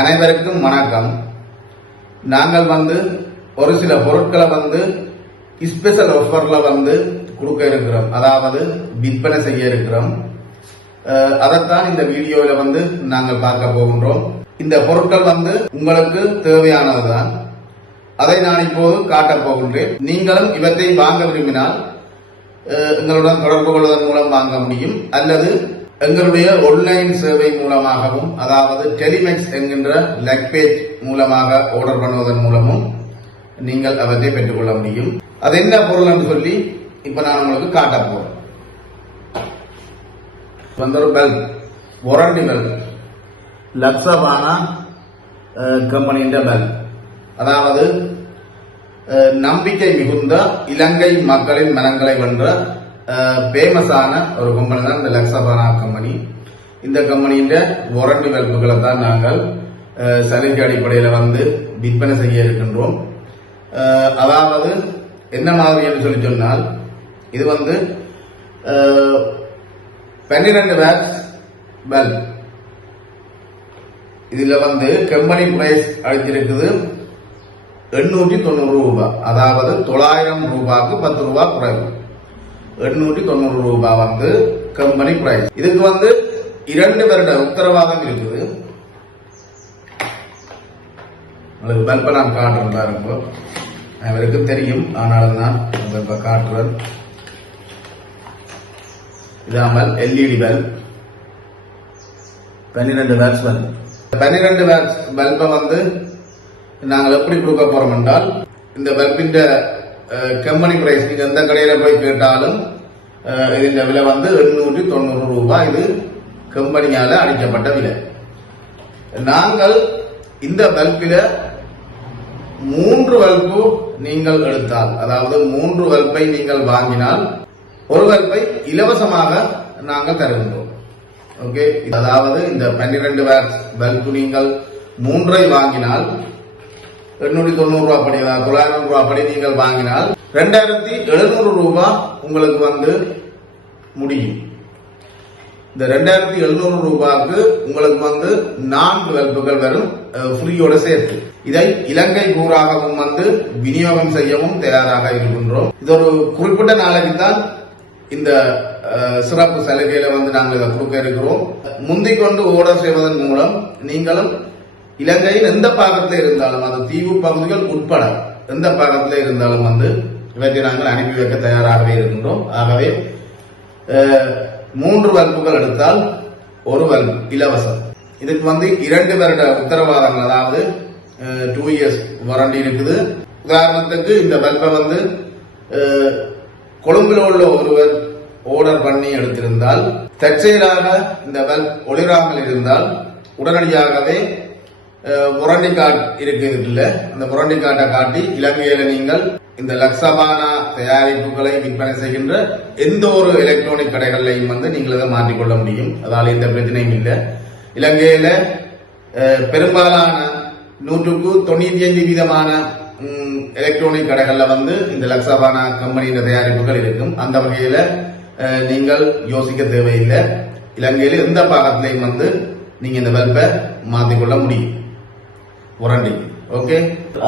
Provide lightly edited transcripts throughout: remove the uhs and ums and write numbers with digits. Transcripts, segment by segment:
அனைவருக்கும் வணக்கம். நாங்கள் ஒரு சில பொருட்களை ஸ்பெஷல் ஆஃபர்ல கொடுக்க இருக்கிறோம், அதாவது விற்பனை செய்ய இருக்கிறோம். அதைத்தான் இந்த வீடியோல நாங்கள் பார்க்க போகின்றோம். இந்த பொருட்கள் உங்களுக்கு தேவையானதுதான். அதை நான் இப்போது காட்டப் போகின்றேன். நீங்களும் இவற்றை வாங்க விரும்பினால் எங்களுடன் தொடர்பு கொள்வதன் மூலம் வாங்க முடியும், அல்லது எங்களுடைய ஆன்லைன் சேவை மூலமாகவும், அதாவது டெலிமெக்ஸ் என்கின்ற லெக் பேஜ் மூலமாக ஆர்டர் பண்ணுவதன் மூலமும் நீங்கள் அவற்றை பெற்றுக்கொள்ள முடியும். அது என்ன பொருள் என்று சொல்லி இப்ப நான் உங்களுக்கு காட்ட போறேன். ஒரு பெல்ட், வாரண்டி பெல்ட், லக்ஸபானா கம்பெனியின் பெல்ட், அதாவது நம்பிக்கை மிகுந்த இலங்கை மக்களின் மனங்களை வென்ற பேமஸான ஒரு கம்பெனி தான் இந்த லக்ஸபானா கம்பெனி. இந்த கம்பெனியின் வாரண்டி பல்புகளை தான் நாங்கள் சலுகை அடிப்படையில் விற்பனை செய்ய இருக்கின்றோம். அதாவது என்ன மாதிரி என்று சொல்லி சொன்னால், இது 12 வாட்ஸ் பல்ப். இதுல கம்பெனி பிரைஸ் அடிச்சிருக்குது 890 ரூபாய், அதாவது 900 ரூபாய்க்கு 10 ரூபாய் குறைவு. 890 ரூபாய் கம்பெனி பிரைஸ். இதுக்கு 2 வருட உத்தரவாதம் இருக்குது. உங்களுக்கு பல்பை நான் காட்டுறேன் பாருங்க. அவருக்கு தெரியும், ஆனாலும் நான் இப்ப காட்டுறேன். இதாமல் LED bulb, 12 watts bulb. 12 watts பல்பை நாங்கள் எப்படி கொடுக்க போறோம் என்றால், இந்த பல்பின் கம்பெனி பிரைஸ் நீங்க எந்த கடையில போய் கேட்டாலும் இதன் விலை 890 ரூபாய். இது கம்பெனியால அளிக்கப்பட்ட விலை. நாங்கள் இந்த பல்பில 3 பல்பு நீங்கள் எடுத்தால், அதாவது 3 பல்பை நீங்கள் வாங்கினால் ஒரு பல்பை இலவசமாக நாங்கள் தருகின்றோம். ஓகே, அதாவது இந்த 12 வாட்ஸ் பல்பு நீங்கள் 3ஐ வாங்கினால் 890 ரூபாய் படி, 900 ரூபாய் படி நீங்கள் வாங்கினால் 2700 ரூபாய் உங்களுக்கு முடியும். இந்த 2700 ரூபாய்க்கு உங்களுக்கு 4 பல்புகள் வரும் ஃப்ரீயோட சேர்த்து. இதை இலங்கை பூராகவும் விநியோகம் செய்யவும் தயாராக இருக்கின்றோம். இது ஒரு குறிப்பிட்ட நாளைக்கு தான் இந்த சிறப்பு சலுகையில நாங்கள் இதை கொடுக்க இருக்கிறோம். முந்திக் கொண்டு ஆர்டர் செய்வதன் மூலம் நீங்களும் இலங்கையில் எந்த பாகத்தில் இருந்தாலும், அது தீவு பகுதிகள் உட்பட எந்த பாகத்தில் இருந்தாலும் இவற்றை நாங்கள் அனுப்பி வைக்க தயாராகவே இருக்கின்றோம். ஆகவே 3 பல்புகள் எடுத்தால் ஒரு பல்பு இலவசம். இதுக்கு 2 வருட உத்தரவாதங்கள், அதாவது 2 இயர்ஸ் வாரண்டி இருக்குது. உதாரணத்துக்கு இந்த பல்பை கொழும்பில் உள்ள ஒருவர் ஆர்டர் பண்ணி எடுத்திருந்தால், தற்செயலாக இந்த பல்ப் ஒளிராமல் இருந்தால் உடனடியாகவே வாரண்டி கார்டு இருக்குல்ல, அந்த வாரண்டி கார்டை காட்டி இலங்கையில நீங்கள் இந்த லக்ஸபானா தயாரிப்புகளை விற்பனை செய்கின்ற எந்த ஒரு எலக்ட்ரானிக் கடைகளையும் நீங்கள் அதை மாற்றிக்கொள்ள முடியும். அதால எந்த பிரச்சனையும் இல்லை. இலங்கையில பெரும்பாலான 195% எலக்ட்ரானிக் கடைகள்ல இந்த லக்ஸபானா கம்பெனியின் தயாரிப்புகள் இருக்கும். அந்த வகையில நீங்கள் யோசிக்க தேவையில்லை. இலங்கையில எந்த பாகத்திலையும் நீங்க இந்த பல்பை மாற்றிக்கொள்ள முடியும் வாரண்டி. ஓகே,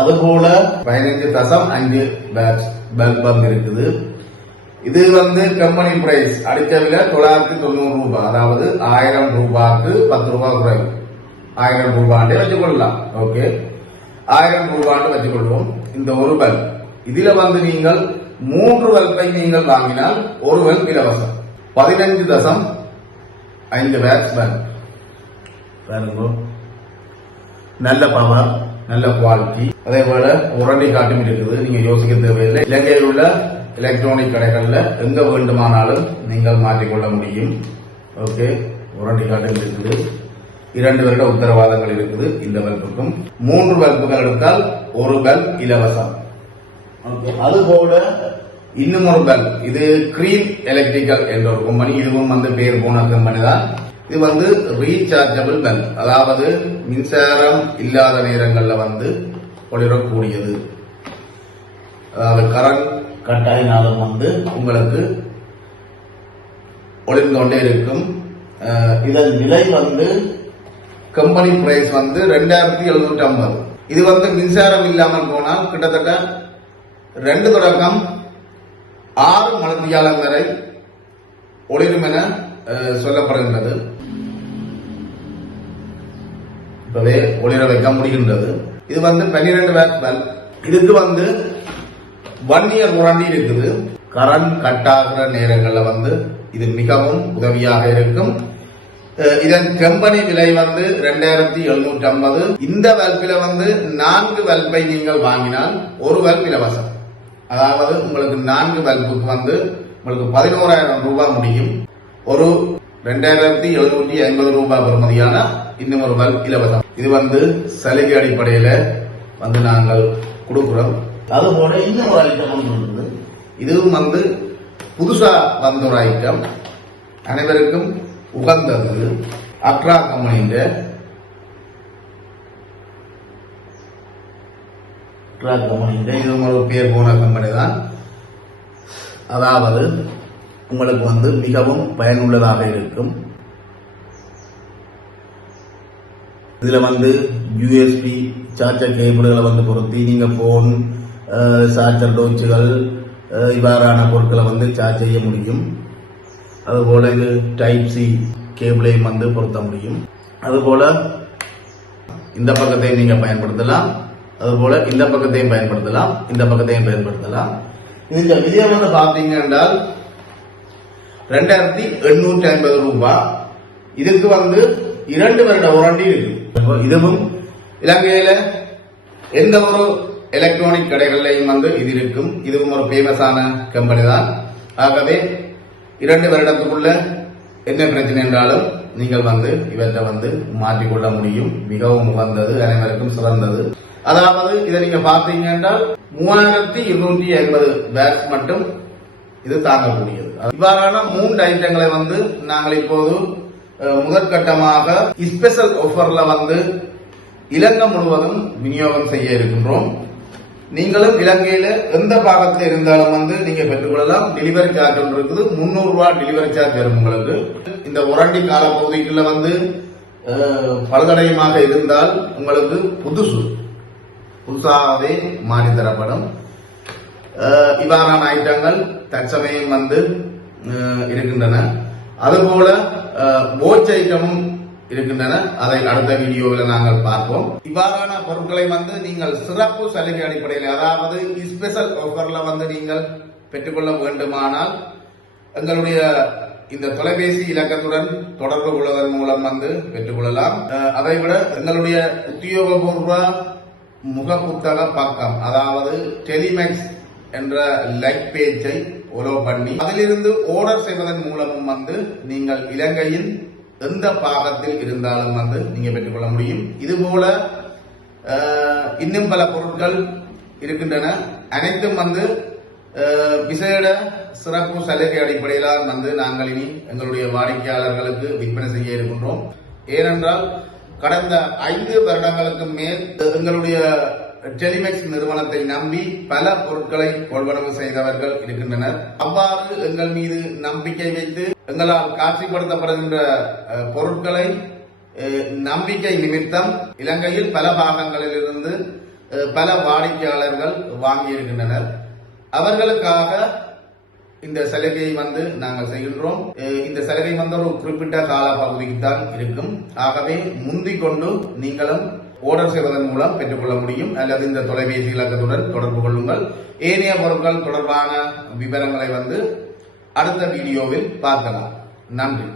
அதுபோல 15.5 வாட்ஸ் பல்ப் இருக்குது. இது கம்பெனி பிரைஸ் அடித்த விலை 990 ரூபாய், அதாவது 1000 ரூபாய்க்கு 10 ரூபாய் குறைவு. 1000 ரூபாய் வச்சுக்கொள்ளலாம். ஓகே, 1000 ரூபாய் வச்சுக்கொள்வோம். இந்த ஒரு பல்ப் இதுல நீங்கள் 3 பல்பை நீங்கள் வாங்கினால் ஒரு பல்ப் இலவசம். 15.5 வாட்ஸ் பல்ப் பாருங்க. நல்ல பவர், நல்ல குவாலிட்டி, அதே போல வாரண்டி காட்டும் இருக்குது. நீங்க யோசிக்க தேவையில்லை. இலங்கையில் உள்ள எலக்ட்ரானிக் கடைகள்ல எங்க வேண்டுமானாலும் நீங்கள் மாற்றிக்கொள்ள முடியும். ஓகே, வாரண்டி காட்டும் இருக்குது. 2 வருட உத்தரவாதங்கள் இருக்குது. இந்த பல்புக்கும் 3 பல்புகள் எடுத்தால் ஒரு பல்ப் இலவசம். அதுபோல இன்னும் ஒரு பல்ப், இது கிரீன் எலக்ட்ரிக்கல் என்ற ஒரு கம்பெனி. இதுவும் பேர் போன கம்பெனி தான். இது ரீசார்ஜபிள் பல்ப், அதாவது மின்சாரம் இல்லாத நேரங்கள்ல ஒளிரக்கூடியது. அதாவது கரண்ட் கட்டாயினாலும் உங்களுக்கு ஒளிர்ந்து கொண்டே இருக்கும். இதன் விலை கம்பெனி பிரைஸ் வந்து 2750. இது வந்து மின்சாரம் இல்லாமல் போனால் கிட்டத்தட்ட 2 தொடக்கம் 6 மணித்தியாலம் வரை ஒளிரும் என சொல்லப்படுகின்றது. இப்பவே ஒளிர வைக்க முடிகின்றது. இது வந்து 12 வாட் பல்ப். இதுக்கு வந்து 1 இயர் வாரண்டி இருக்குது. கரண்ட் கட் ஆகிற நேரங்களில் வந்து இது மிகவும் உதவியாக இருக்கும். இதன் கம்பெனி விலை வந்து 2750. இந்த வல்பில வந்து 4 வல்பை நீங்கள் வாங்கினால் ஒரு வல்ப் இலவசம். அதாவது உங்களுக்கு 4 வல்புக்கு வந்து உங்களுக்கு 11,000 ரூபாய் முடியும். ஒரு 2750 ரூபாய் பெறுமதியான இன்னும் ஒரு வல்ப் இலவசம். இது வந்து சலுகை அடிப்படையில வந்து நாங்கள் கொடுக்கிறோம். அதுபோல இன்னும் ஒரு ஐட்டம் இருக்குது. இதுவும் வந்து புதுசா வந்த ஒரு ஐட்டம், அனைவருக்கும் உகந்தது. அக்ரா கம்பெனியின் இது ஒரு பேர் போன கம்பெனி தான். அதாவது உங்களுக்கு வந்து மிகவும் பயனுள்ளதாக இருக்கும். இதுல வந்து யூஎஸ்பி சார்ஜர் கேபிள்களை வந்து பொருத்தி நீங்க போன், சார்ஜர் டோச்சுகள் இவ்வாறான பொருட்களை வந்து சார்ஜ் செய்ய முடியும். அதுபோல இது டைப் சி கேபிளையும் வந்து பொருத்த முடியும். அதுபோல இந்த பக்கத்தையும் நீங்க பயன்படுத்தலாம். அதுபோல இந்த பக்கத்தையும் பயன்படுத்தலாம், இந்த பக்கத்தையும் பயன்படுத்தலாம். இந்த விலை வந்து பாத்தீங்க என்றால் 2850 ரூபாய். இதுக்கு வந்து 2 வருட வாரண்டி இருக்கு. இதுவும் இலங்கையில எந்த ஒரு எலக்ட்ரானிக் கடைகள்லையும் வந்து இது இருக்கும். இதுவும் ஒரு ஃபேமஸான கம்பெனி தான். ஆகவே 2 வருடத்துக்குள்ள என்ன பிரச்சனை என்றாலும் நீங்கள் வந்து இவற்றை வந்து மாற்றிக்கொள்ள முடியும். மிகவும் உகந்தது, அனைவருக்கும் சிறந்தது. அதாவது இதை நீங்க பார்த்தீங்க என்றால் 3250 பேட்ஸ் மட்டும் இது தாங்கக்கூடியது. இவ்வாறான 3 ஐட்டங்களை வந்து நாங்கள் இப்போது முதற்கட்டமாக ஸ்பெஷல் ஆஃபர்ல வந்து இலங்கை முழுவதும் விநியோகம் செய்ய இருக்கின்றோம். நீங்களும் இலங்கையில எந்த பாகத்தில் இருந்தாலும் வந்து நீங்க பெற்றுக்கொள்ளலாம். டெலிவரி சார்ஜ் ஒன்று இருக்குது. 300 ரூபாய் டெலிவரி சார்ஜ் வரும் உங்களுக்கு. இந்த வாரண்டி கால பகுதிக்குள்ள வந்து பழுதடையமாக இருந்தால் உங்களுக்கு புதுசாகவே மாறி தரப்படும். இவ்வாறான ஐட்டங்கள் தற்சமயம் வந்து இருக்கின்றன. அதுபோல போச் ஐட்டமும் இருக்கின்றன. அதை அடுத்த வீடியோவில் நாங்கள் பார்ப்போம். இவ்வாறான பொருட்களை வந்து நீங்கள் சிறப்பு சலுகை அடிப்படையில், அதாவது ஸ்பெஷல் ஆஃபர்ல வந்து நீங்கள் பெற்றுக்கொள்ள வேண்டுமானால் எங்களுடைய இந்த தொலைபேசி இலக்கத்துடன் தொடர்பு கொள்வதன் மூலம் வந்து பெற்றுக்கொள்ளலாம். அதைவிட எங்களுடைய உத்தியோகபூர்வ முகப்புத்தக பக்கம், அதாவது டெலிமேக்ஸ் என்ற லைக் பேஜை ஃபாலோ பண்ணி அதிலிருந்து ஆர்டர் செய்வதன் மூலமும் வந்து நீங்கள் இலங்கையின் எந்த பாகத்தில் இருந்தாலும் வந்து நீங்க பெற்றுக்கொள்ள முடியும். இதுபோல இன்னும் பல பொருட்கள் இருக்கின்றன. அனைத்தும் வந்து விசேட சிறப்பு சலுகை அடிப்படையிலால் வந்து நாங்கள் இனி எங்களுடைய வாடிக்கையாளர்களுக்கு விற்பனை செய்ய இருக்கின்றோம். ஏனென்றால் கடந்த 5 வருடங்களுக்கு மேல் எங்களுடைய டெலிமேக்ஸ் நிறுவனத்தை நம்பி பல பொருட்களை கொள்வனவு செய்தவர்கள் இருக்கின்றனர். அவ்வாறு எங்கள் மீது நம்பிக்கை வைத்து எங்களால் காட்சிப்படுத்தப்படுகின்ற பொருட்களை நம்பிக்கை நிமித்தம் இலங்கையில் பல பாகங்களில் இருந்து பல வாடிக்கையாளர்கள் வாங்கியிருக்கின்றனர். அவர்களுக்காக இந்த சலுகையை வந்து நாங்கள் செய்கின்றோம். இந்த சலுகை வந்து ஒரு குறிப்பிட்ட கால பகுதிக்கு தான் இருக்கும். ஆகவே முந்திக் கொண்டு நீங்களும் ஆர்டர் செய்வதன் மூலம் பெற்றுக்கொள்ள முடியும். அல்லது இந்த தொலைபேசி இலக்கத்துடன் தொடர்பு கொள்ளுங்கள். ஏனைய பொருட்கள் தொடர்பான விவரங்களை வந்து அடுத்த வீடியோவில் பார்க்கலாம். நன்றி.